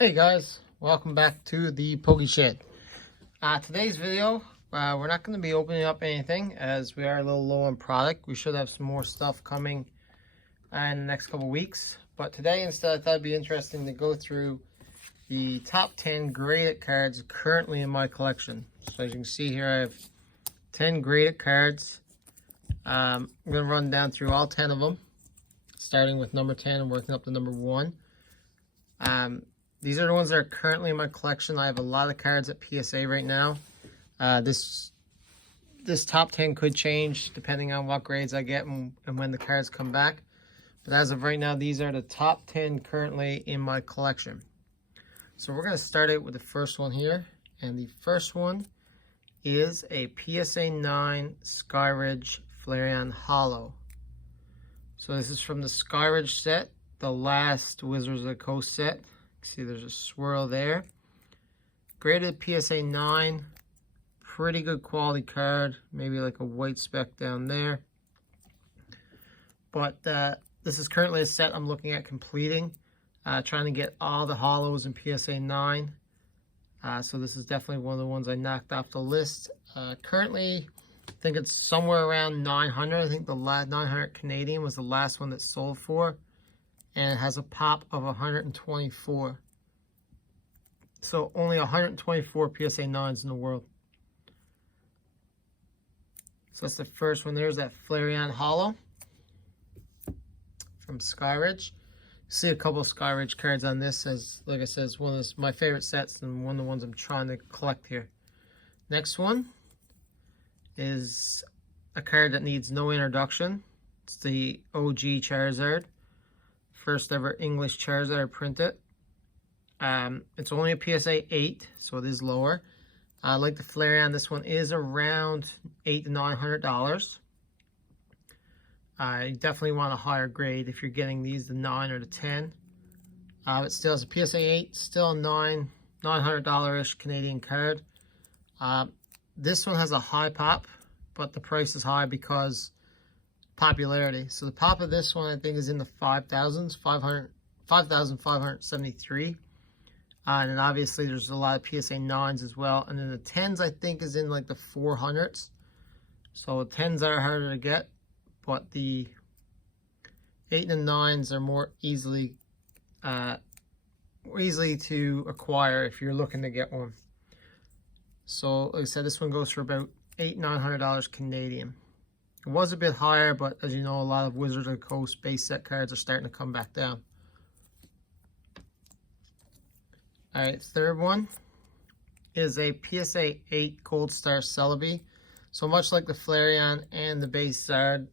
Hey guys, welcome back to the DaPokeShed. Today's video, we're not going to be opening up anything as we are a little low on product. We should have some more stuff coming in the next couple weeks. But today instead I thought it'd be interesting to go through the top 10 graded cards currently in my collection. So as you can see here, I have 10 graded cards. I'm going to run down through all 10 of them, starting with number 10 and working up to number 1. These are the ones that are currently in my collection. I have a lot of cards at PSA right now. This top 10 could change depending on what grades I get and when the cards come back. But as of right now, these are the top 10 currently in my collection. So we're going to start out with the first one here. And the first one is a PSA 9 Skyridge Flareon Holo. So this is from the Skyridge set, the last Wizards of the Coast set. See, there's a swirl there. Graded PSA 9. Pretty good quality card. Maybe like a white speck down there. But this is currently a set I'm looking at completing. Trying to get all the holos in PSA 9. So this is definitely one of the ones I knocked off the list. Currently, I think it's somewhere around 900. I think the 900 Canadian was the last one that sold for. And it has a pop of 124. So only 124 PSA 9s in the world. So that's the first one. There's that Flareon Holo from Skyridge. See a couple of Skyridge cards on this, as like I said, it's one of my favorite sets and one of the ones I'm trying to collect here. Next one is a card that needs no introduction. It's the OG Charizard. First ever English Charizard printed. It's only a PSA 8, so it is lower. Like the Flareon, this one is around $800 to $900. You definitely want a higher grade if you're getting these, the 9 or the 10. It still has a PSA 8, still a $900-ish Canadian card. This one has a high pop, but the price is high because popularity. So the pop of this one I think is in the 5,000s, 5,573. And then obviously there's a lot of PSA 9s as well. And then the 10s I think is in like the 400s. So 10s are harder to get, but the 8 and 9s are more easily to acquire if you're looking to get one. So like I said, this one goes for about $800-900 Canadian. It was a bit higher, but as you know, a lot of Wizards of the Coast base set cards are starting to come back down. Alright, third one is a PSA 8 Gold Star Celebi. So much like the Flareon and the base card,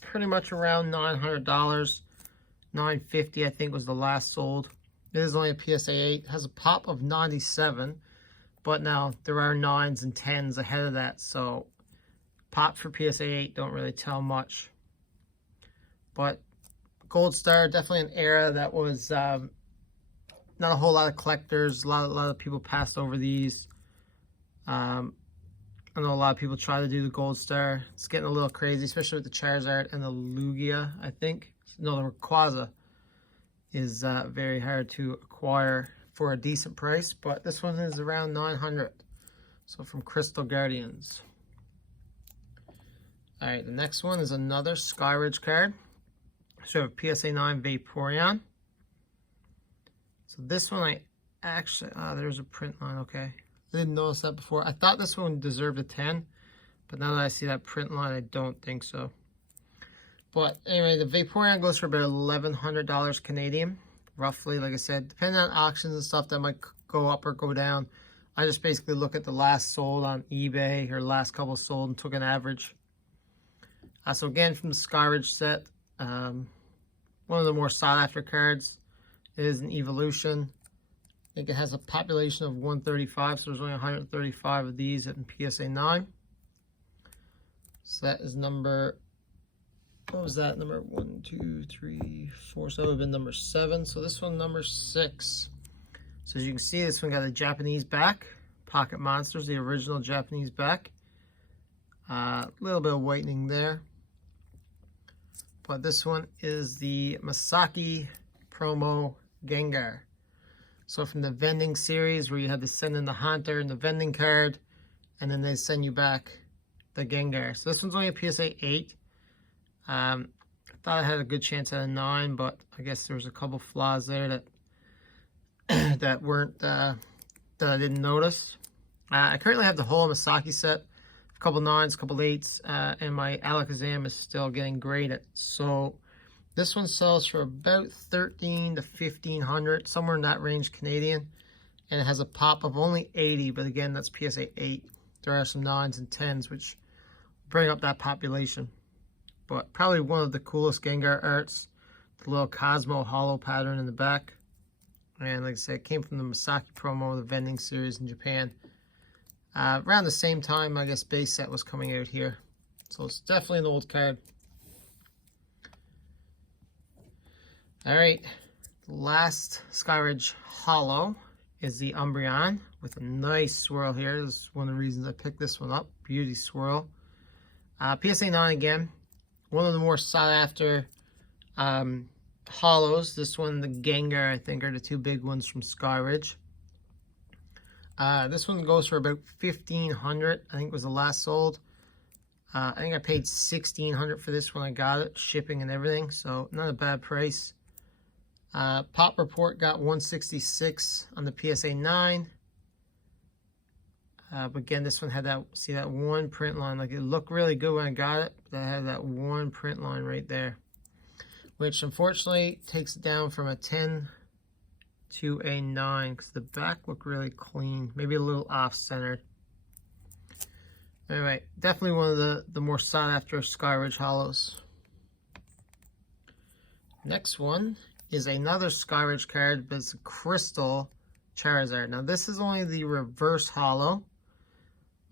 pretty much around $900. $950 I think was the last sold. It is only a PSA 8. It has a pop of 97, but now there are 9s and 10s ahead of that, so pop for PSA 8 don't really tell much. But Gold Star, definitely an era that was not a whole lot of collectors. A lot of people passed over these. I know a lot of people try to do the Gold Star. It's getting a little crazy, especially with the Charizard and the Lugia, I think. No, the Rayquaza is very hard to acquire for a decent price, but this one is around 900. So from Crystal Guardians. Alright, the next one is another Skyridge card. So we have PSA 9 Vaporeon. So this one I actually, there's a print line, okay. I didn't notice that before. I thought this one deserved a 10, but now that I see that print line, I don't think so. But anyway, the Vaporeon goes for about $1,100 Canadian, roughly. Like I said, depending on auctions and stuff, that might go up or go down. I just basically look at the last sold on eBay or last couple sold and took an average. So again, from the Skyridge set, one of the more sought after cards. It is an evolution. I think it has a population of 135, so there's only 135 of these in PSA 9. So that is number, what was that? Number 1, 2, 3, 4, so that would have been number 7. So this one, number 6. So as you can see, this one got a Japanese back. Pocket Monsters, the original Japanese back. A little bit of whitening there. But this one is the Masaki promo Gengar. So from the vending series where you had to send in the Haunter and the vending card, and then they send you back the Gengar. So this one's only a PSA 8. I thought I had a good chance at a 9, but I guess there was a couple flaws there that that weren't that I didn't notice. I currently have the whole Masaki set, a couple 9s, a couple 8s, and my Alakazam is still getting graded. So this one sells for about $1,300 to $1,500, somewhere in that range Canadian, and it has a pop of only 80. But again, that's PSA 8. There are some 9s and 10s, which bring up that population. But probably one of the coolest Gengar arts, the little Cosmo hollow pattern in the back. And like I said, it came from the Masaki promo, the vending series in Japan. Around the same time, I guess, base set was coming out here. So it's definitely an old card. Alright, last Skyridge Hollow is the Umbreon with a nice swirl here. This is one of the reasons I picked this one up. Beauty swirl. PSA 9 again. One of the more sought after hollows. This one, the Gengar, I think, are the two big ones from Skyridge. This one goes for about $1,500. I think was the last sold. I think I paid $1,600 for this when I got it, shipping and everything. So not a bad price. Pop report got 166 on the PSA 9. But again, this one had that, see that one print line. Like, it looked really good when I got it, but I had that one print line right there, which unfortunately takes it down from a 10 to a 9 because the back looked really clean, maybe a little off-centered. Anyway, definitely one of the more sought-after Skyridge hollows. Next one is another Skyridge card, but it's a Crystal Charizard. Now, this is only the reverse hollow.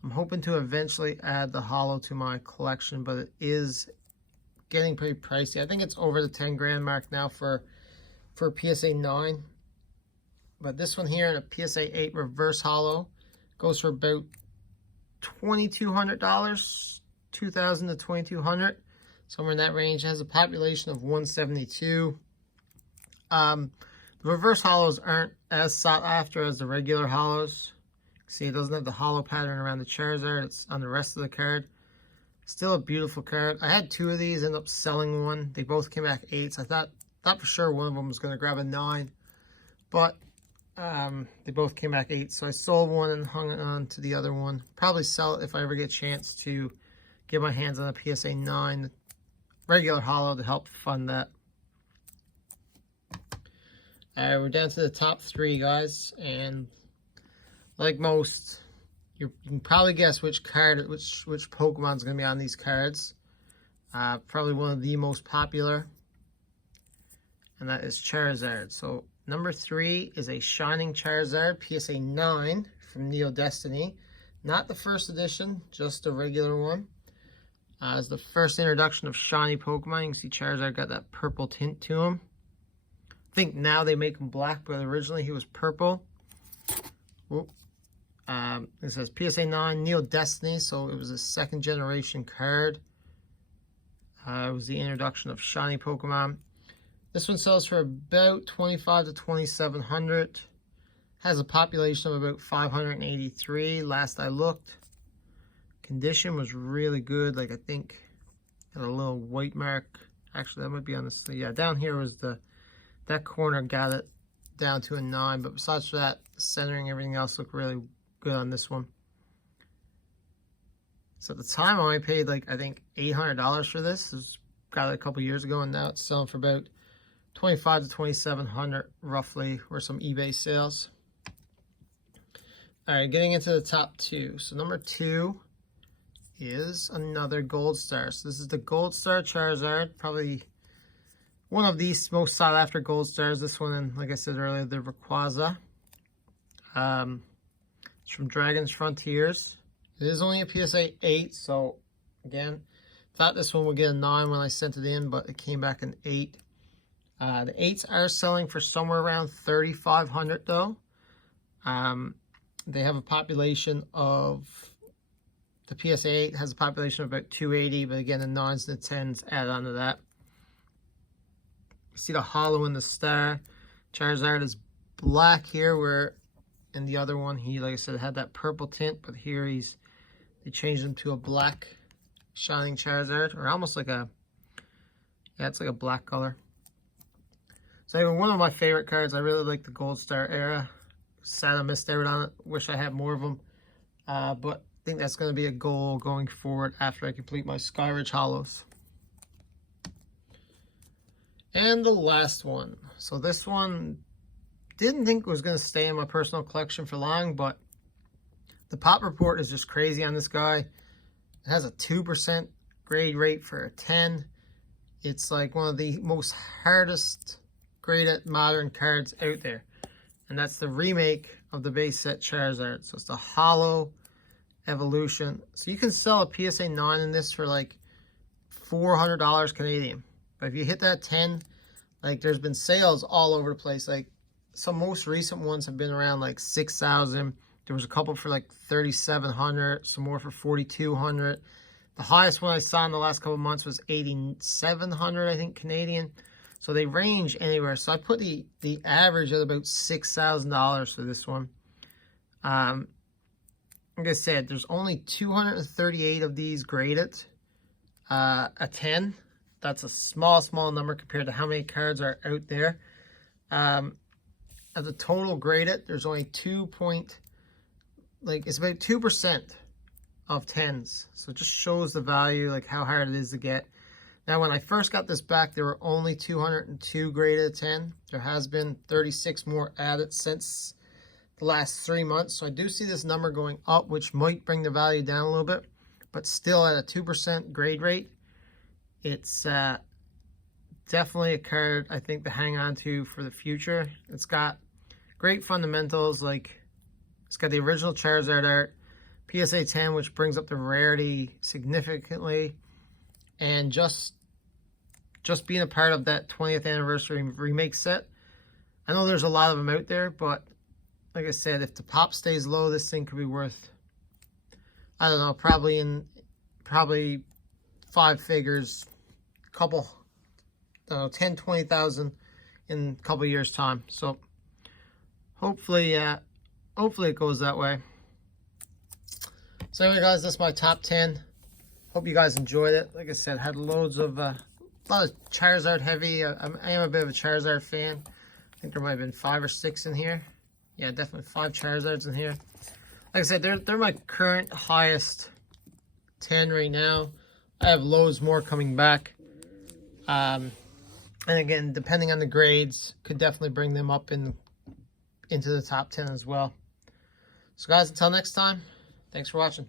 I'm hoping to eventually add the hollow to my collection, but it is getting pretty pricey. I think it's over the 10 grand mark now for PSA 9. But this one here in a PSA 8 reverse hollow goes for about $2,200, $2,000 to $2,200, somewhere in that range. It has a population of 172. The reverse hollows aren't as sought after as the regular hollows. See, it doesn't have the hollow pattern around the Charizard. It's on the rest of the card. Still a beautiful card. I had two of these, ended up selling one. They both came back 8s. I thought for sure one of them was going to grab a 9, but they both came back 8. So I sold one and hung on to the other one. Probably sell it if I ever get a chance to get my hands on a PSA 9 regular hollow to help fund that. Alright, we're down to the top 3, guys, and like most, you can probably guess which card, which Pokemon's going to be on these cards. Probably one of the most popular, and that is Charizard. So number 3 is a Shining Charizard, PSA 9 from Neo Destiny. Not the first edition, just the regular one. It's the first introduction of shiny Pokemon. You can see Charizard got that purple tint to him. I think now they make him black, but originally he was purple. Whoop. It says PSA 9 Neo Destiny, so it was a 2nd generation card. It was the introduction of shiny Pokemon. This one sells for about $2,500 to $2,700. Has a population of about 583 last I looked. Condition was really good. Like, I think had a little white mark. Actually, that might be on the sleeve. Yeah, down here was that corner got it down to a 9. But besides that, the centering, everything else looked really good on this one. So at the time, I only paid like, I think $800 for this. Got it a couple years ago, and now it's selling for about $2,500 to $2,700 roughly, or some eBay sales. All right, getting into the top 2. So number 2 is another Gold Star. So this is the Gold Star Charizard, probably one of the most sought after Gold Stars. This one, and like I said earlier, the Rayquaza. It's from Dragon's Frontiers. It is only a PSA 8, so again, thought this one would get a 9 when I sent it in, but it came back an 8. The 8s are selling for somewhere around $3,500 though. They have a population of, the PSA 8 has a population of about 280, but again, the 9s and the 10s add on to that. You see the hollow in the star. Charizard is black here, where in the other one he, like I said, had that purple tint, but here they changed him to a black shining Charizard, or almost like a, yeah, it's like a black color. So anyway, one of my favorite cards. I really like the Gold Star era. Sad I missed out on it. Wish I had more of them. But I think that's going to be a goal going forward after I complete my Skyridge Hollows. And the last one. So this one, didn't think it was going to stay in my personal collection for long, but the pop report is just crazy on this guy. It has a 2% grade rate for a 10. It's like one of the most hardest graded modern cards out there. And that's the remake of the base set Charizard. So it's the Hollow Evolution. So you can sell a PSA 9 in this for like $400 Canadian. But if you hit that 10, like there's been sales all over the place. Like some most recent ones have been around like 6,000. There was a couple for like 3,700, some more for 4,200. The highest one I saw in the last couple of months was 8,700, I think, Canadian. So they range anywhere. So I put the average at about $6,000 for this one. Like I said, there's only 238 of these graded. A 10. That's a small number compared to how many cards are out there. As a total graded, there's only it's about 2% of 10s. So it just shows the value, like how hard it is to get. Now, when I first got this back, there were only 202 graded 10. There has been 36 more added since the last 3 months. So I do see this number going up, which might bring the value down a little bit. But still at a 2% grade rate, it's definitely a card I think to hang on to for the future. It's got great fundamentals, like it's got the original Charizard art, PSA 10, which brings up the rarity significantly, and just being a part of that 20th anniversary remake set. I know there's a lot of them out there, but like I said, if the pop stays low, this thing could be worth, I don't know, probably 5 figures, couple, 10, 20,000 in a couple years time. So hopefully it goes that way. So anyway, guys, that's my top 10. Hope you guys enjoyed it. Like I said, had loads of, a lot of Charizard heavy. I am a bit of a Charizard fan. I think there might have been 5 or 6 in here. Yeah, definitely 5 Charizards in here. Like I said, they're my current highest 10 right now. I have loads more coming back. And again, depending on the grades, could definitely bring them up into the top 10 as well. So guys, until next time, thanks for watching.